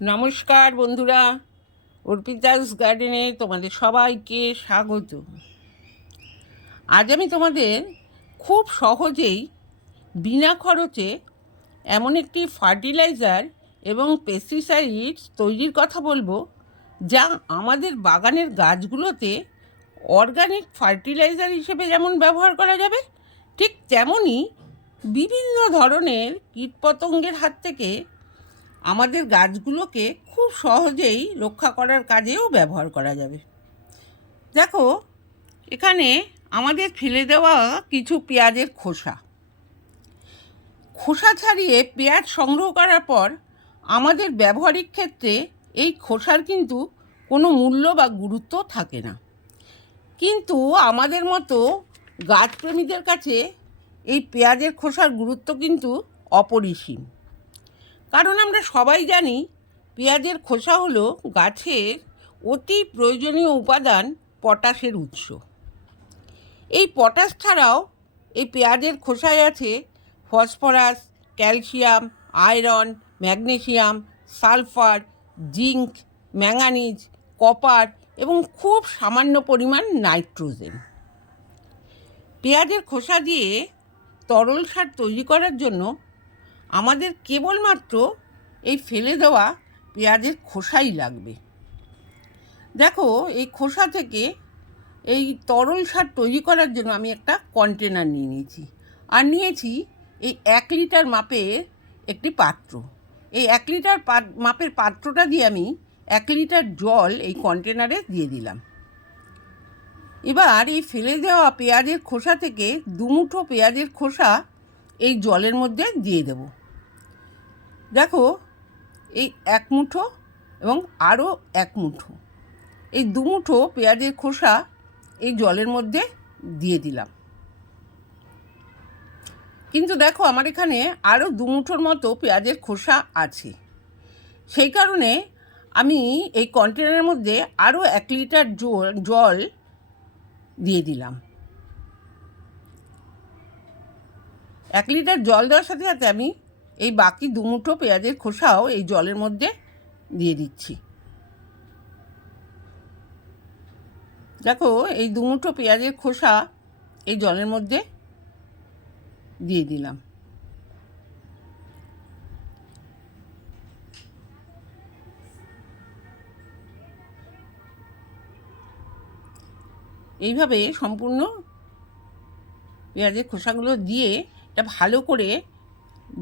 নমস্কার বন্ধুরা, অর্পিতাস গার্ডেনে তোমাদের সবাইকে স্বাগত। আজ আমি তোমাদের খুব সহজেই বিনা খরচে এমন একটি ফার্টিলাইজার এবং পেস্টিসাইডস তৈরির কথা বলবো, যা আমাদের বাগানের গাছগুলোতে অর্গানিক ফার্টিলাইজার হিসেবে যেমন ব্যবহার করা যাবে, ঠিক তেমনই বিভিন্ন ধরনের কীটপতঙ্গের হাত থেকে আমাদের গাছগুলোকে খুব সহজেই রক্ষা করার কাজেও ব্যবহার করা যাবে। দেখো, এখানে আমাদের ফেলে দেওয়া কিছু পেঁয়াজের খোসা ছাড়িয়ে পেঁয়াজ সংগ্রহ করার পর আমাদের ব্যবহারিক ক্ষেত্রে এই খোসার কিন্তু কোনো মূল্য বা গুরুত্ব থাকে না, কিন্তু আমাদের মতো গাছপ্রেমীদের কাছে এই পেঁয়াজের খোসার গুরুত্ব কিন্তু অপরিসীম। কারণ আমরা সবাই জানি পেঁয়াজের খোসা হলো গাছের অতি প্রয়োজনীয় উপাদান পটাশের উৎস। এই পটাশ ছাড়াও এই পেঁয়াজের খোসায় আছে phosphorus, calcium, iron, magnesium, sulphur, zinc, manganese, copper এবং খুব সামান্য পরিমাণ নাইট্রোজেন। পেঁয়াজের খোসা দিয়ে তরল সার তৈরি করার জন্য আমাদের কেবলমাত্র এই ফেলে দেওয়া পেঁয়াজের খোসাই লাগবে। দেখো, এই খোসা থেকে এই তরল সার তৈরি করার জন্য আমি একটা কন্টেনার নিয়ে নিয়েছি, আর নিয়েছি এই 1 লিটার মাপের একটি পাত্র। এই 1 লিটার মাপের পাত্রটা দিয়ে আমি 1 লিটার জল এই কন্টেনারে দিয়ে দিলাম। এবার এই ফেলে দেওয়া পেঁয়াজের খোসা থেকে 2 মুঠো পেঁয়াজের খোসা এই জলের মধ্যে দিয়ে দেব। দেখো, এই 1 মুঠো এবং আরও 1 মুঠো, এই 2 মুঠো পেঁয়াজের খোসা এই জলের মধ্যে দিয়ে দিলাম। কিন্তু দেখো, আমার এখানে আরও 2 মুঠোর মতো পেঁয়াজের খোসা আছে, সেই কারণে আমি এই কন্টেনারের মধ্যে আরও 1 লিটার জল দিয়ে দিলাম। 1 লিটার জল দেওয়ার সাথে সাথে আমি এই বাকি 2 মুঠো পেঁয়াজের খোসাও এই জলের মধ্যে দিয়ে দিচ্ছি। দেখো, এই 2 মুঠো পেঁয়াজের খোসা এই জলের মধ্যে দিয়ে দিলাম। এইভাবে সম্পূর্ণ পেঁয়াজের খোসাগুলো দিয়ে এটা ভালো করে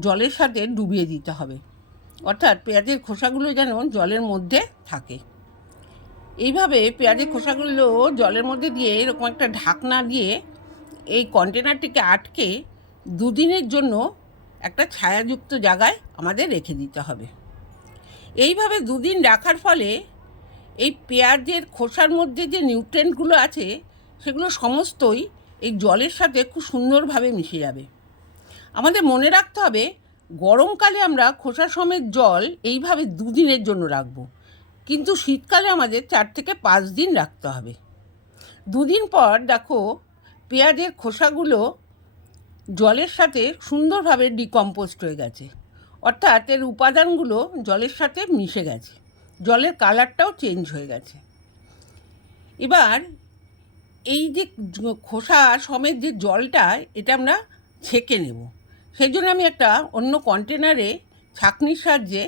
জলের সাথে ডুবিয়ে দিতে হবে, অর্থাৎ পেঁয়াজের খোসাগুলো যেন জলের মধ্যে থাকে। এইভাবে পেঁয়াজের খোসাগুলো জলের মধ্যে দিয়ে এরকম একটা ঢাকনা দিয়ে এই কন্টেনারটিকে আটকে 2 দিনের জন্য একটা ছায়াযুক্ত জায়গায় আমাদের রেখে দিতে হবে। এইভাবে 2 দিন রাখার ফলে এই পেঁয়াজের খোসার মধ্যে যে নিউট্রিয়েন্টগুলো আছে সেগুলো সমস্তই এই জলের সাথে খুব সুন্দরভাবে মিশে যাবে। আমাদের মনে রাখতে হবে, গরমকালে আমরা খোসা সমেত জল এইভাবে 2 দিনের জন্য রাখবো, কিন্তু শীতকালে আমাদের 4 থেকে 5 দিন রাখতে হবে। 2 দিন পর দেখো, পেঁয়াজের খোসাগুলো জলের সাথে সুন্দরভাবে ডিকম্পোস্ট হয়ে গেছে, অর্থাৎ এর উপাদানগুলো জলের সাথে মিশে গেছে, জলের কালারটাও চেঞ্জ হয়ে গেছে। এবার এই যে খোসা সমেত যে জলটা, এটা আমরা ছেঁকে নেব। সেই জন্য আমি একটা অন্য কন্টেনারে ছাঁকনির সাহায্যে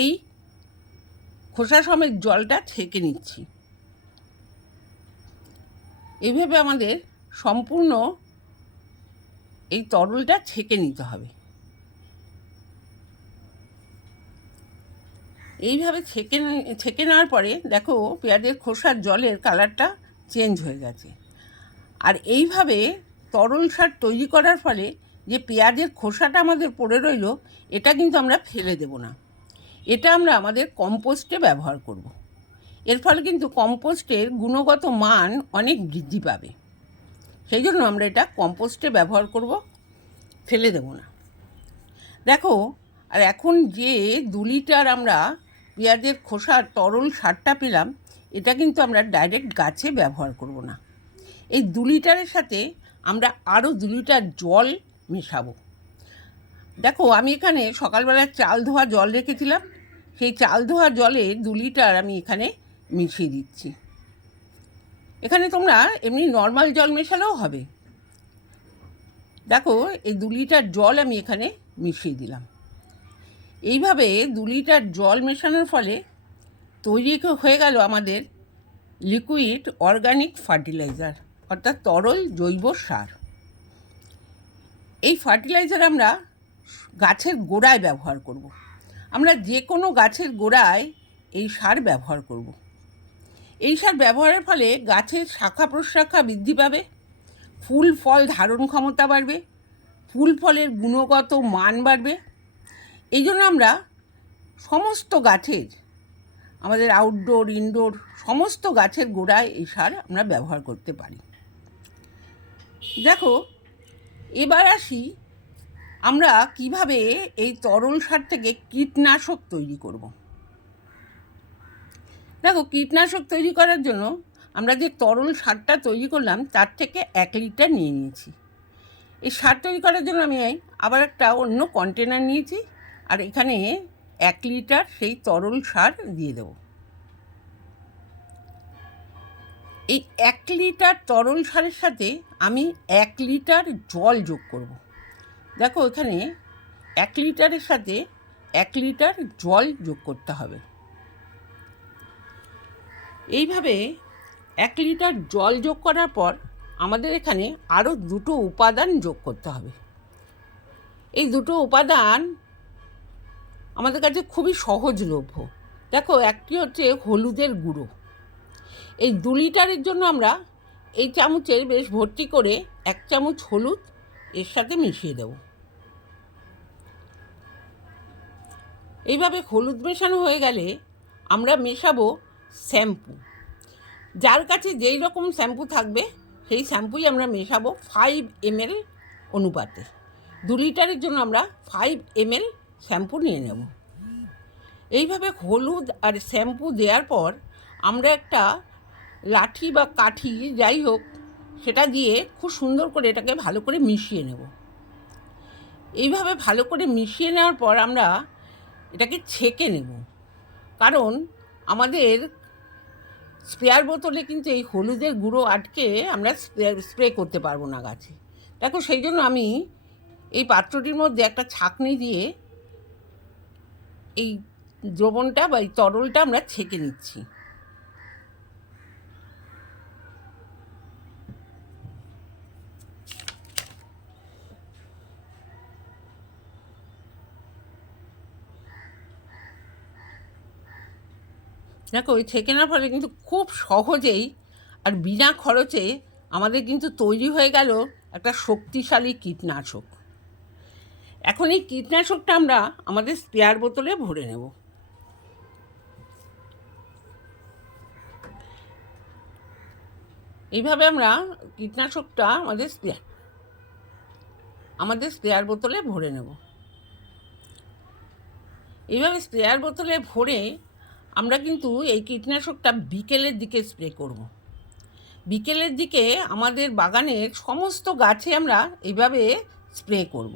এই খোসা সমেত জলটা ছেঁকে নিচ্ছি। এইভাবে আমাদের সম্পূর্ণ এই তরলটা ছেঁকে নিতে হবে। এইভাবে ছেঁকে নেওয়ার পরে দেখো, পেঁয়াজের খোসার জলের কালারটা চেঞ্জ হয়ে গেছে। আর এইভাবে তরল সার তৈরি করার ফলে যে পেঁয়াজের খোসাটা আমাদের পড়ে রইল, এটা কিন্তু আমরা ফেলে দেব না, এটা আমরা আমাদের কম্পোস্টে ব্যবহার করব। এর ফলে কিন্তু কম্পোস্টের গুণগত মান অনেক বৃদ্ধি পাবে। সেই জন্য আমরা এটা কম্পোস্টে ব্যবহার করব, ফেলে দেব না। দেখো, আর এখন যে 2 লিটার আমরা পেঁয়াজের খোসার তরল সারটা পেলাম, এটা কিন্তু আমরা ডাইরেক্ট গাছে ব্যবহার করব না। এই 2 লিটারের সাথে আমরা আরও 2 লিটার জল মেশাবো। দেখো, আমি এখানে সকালবেলা চাল ধোয়া জল রেখেছিলাম, সেই চাল ধোয়া জলে 2 লিটার আমি এখানে মিশিয়ে দিচ্ছি। এখানে তোমরা এমনি নর্মাল জল মেশালেও হবে। দেখো এই 2 লিটার জল আমি এখানে মিশিয়ে দিলাম। এইভাবে 2 লিটার জল মেশানোর ফলে তৈরি হয়ে গেল আমাদের লিকুইড অর্গানিক ফার্টিলাইজার, অর্থাৎ তরল জৈব সার। এই ফার্টিলাইজার আমরা গাছের গোড়ায় ব্যবহার করব। আমরা যে কোনো গাছের গোড়ায় এই সার ব্যবহার করব। এই সার ব্যবহারের ফলে গাছের শাখা প্রশাখা বৃদ্ধি পাবে, ফুল ফল ধারণ ক্ষমতা বাড়বে, ফুল ফলের গুণগত মান বাড়বে। এই জন্য আমরা সমস্ত গাছের, আমাদের আউটডোর ইনডোর সমস্ত গাছের গোড়ায় এই সার আমরা ব্যবহার করতে পারি। দেখো এবার আসি আমরা কিভাবে এই তরল সার থেকে কীটনাশক তৈরি করব। দেখো কীটনাশক তৈরি করার জন্য আমরা যে তরল সারটা তৈরি করলাম তার থেকে 1 লিটার নিয়ে নিয়েছি। এই সার তৈরি করার জন্য আমি আবার একটা অন্য কন্টেনার নিয়েছি, আর এখানে 1 লিটার সেই তরল সার দিয়ে দেব। এই 1 লিটার তরল সারের সাথে আমি 1 লিটার জল যোগ করব। দেখো এখানে 1 লিটারের সাথে 1 লিটার জল যোগ করতে হবে। এইভাবে 1 লিটার জল যোগ করার পর আমাদের এখানে আরও 2টো উপাদান যোগ করতে হবে। এই 2টো উপাদান আমাদের কাছে খুবই সহজলভ্য। দেখো একটি হচ্ছে হলুদের গুঁড়ো। এই 2 লিটারের জন্য আমরা এই চামচের বেশ ভর্তি করে 1 চামচ হলুদ এর সাথে মিশিয়ে দেব। এইভাবে হলুদ মেশানো হয়ে গেলে আমরা মেশাবো শ্যাম্পু। যার কাছে যেই রকম শ্যাম্পু থাকবে সেই শ্যাম্পুই আমরা মেশাবো 5 ml অনুপাতে। 2 লিটারের জন্য আমরা 5 ml শ্যাম্পু নিয়ে নেব। এইভাবে হলুদ আর শ্যাম্পু দেওয়ার পর আমরা একটা লাঠি বা কাঠি যাই হোক সেটা দিয়ে খুব সুন্দর করে এটাকে ভালো করে মিশিয়ে নেব। এইভাবে ভালো করে মিশিয়ে নেওয়ার পর আমরা এটাকে ছেঁকে নেব, কারণ আমাদের স্প্রেয়ার বোতলে কিন্তু এই হলুদের গুঁড়ো আটকে আমরা স্প্রে করতে পারবো না গাছে। দেখো সেই জন্য আমি এই পাত্রটির মধ্যে একটা ছাঁকনি দিয়ে এই দ্রবণটা বা এই তরলটা আমরা ছেঁকে নিচ্ছি। দেখো ওই ছেঁকে নেওয়ার ফলে কিন্তু খুব সহজেই আর বিনা খরচে আমাদের কিন্তু তৈরি হয়ে গেল একটা শক্তিশালী কীটনাশক। এখন এই কীটনাশকটা আমরা আমাদের স্প্রেয়ার বোতলে ভরে নেব। এইভাবে আমরা কীটনাশকটা আমাদের স্প্রেয়ার বোতলে ভরে নেব। এইভাবে স্প্রেয়ার বোতলে ভরে আমরা কিন্তু এই কীটনাশকটা বিকেলের দিকে স্প্রে করব। বিকেলের দিকে আমাদের বাগানের সমস্ত গাছে আমরা এইভাবে স্প্রে করব।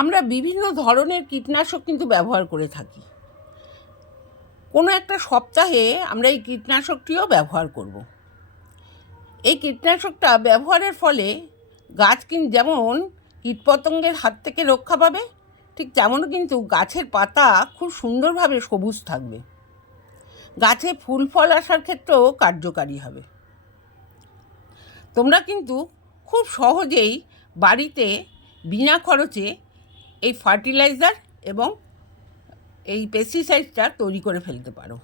আমরা বিভিন্ন ধরনের কীটনাশক কিন্তু ব্যবহার করে থাকি। কোনো একটা সপ্তাহে আমরা এই কীটনাশকটিও ব্যবহার করব। এই কীটনাশকটা ব্যবহারের ফলে গাছ যেমন কীটপতঙ্গের হাত থেকে রক্ষা পাবে, ঠিক তেমনও কিন্তু গাছের পাতা খুব সুন্দরভাবে সবুজ থাকবে। গাছে ফুল ফল আসার ক্ষেত্রেও কার্যকারী হবে। তোমরা কিন্তু খুব সহজেই বাড়িতে বিনা খরচে এই ফার্টিলাইজার এবং এই পেস্টিসাইডটা তৈরি করে ফেলতে পারো।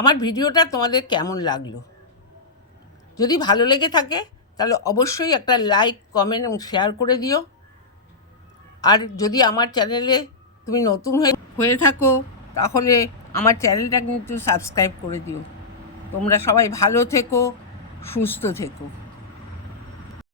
আমার ভিডিওটা তোমাদের কেমন লাগলো? যদি ভালো লেগে থাকে তাহলে অবশ্যই একটা লাইক, কমেন্ট এবং শেয়ার করে দিও। আর যদি আমার চ্যানেলে তুমি নতুন হয়ে থাকো তাহলে আমার চ্যানেলটা কিন্তু সাবস্ক্রাইব করে দিও। তোমরা সবাই ভালো থেকো, সুস্থ থেকো।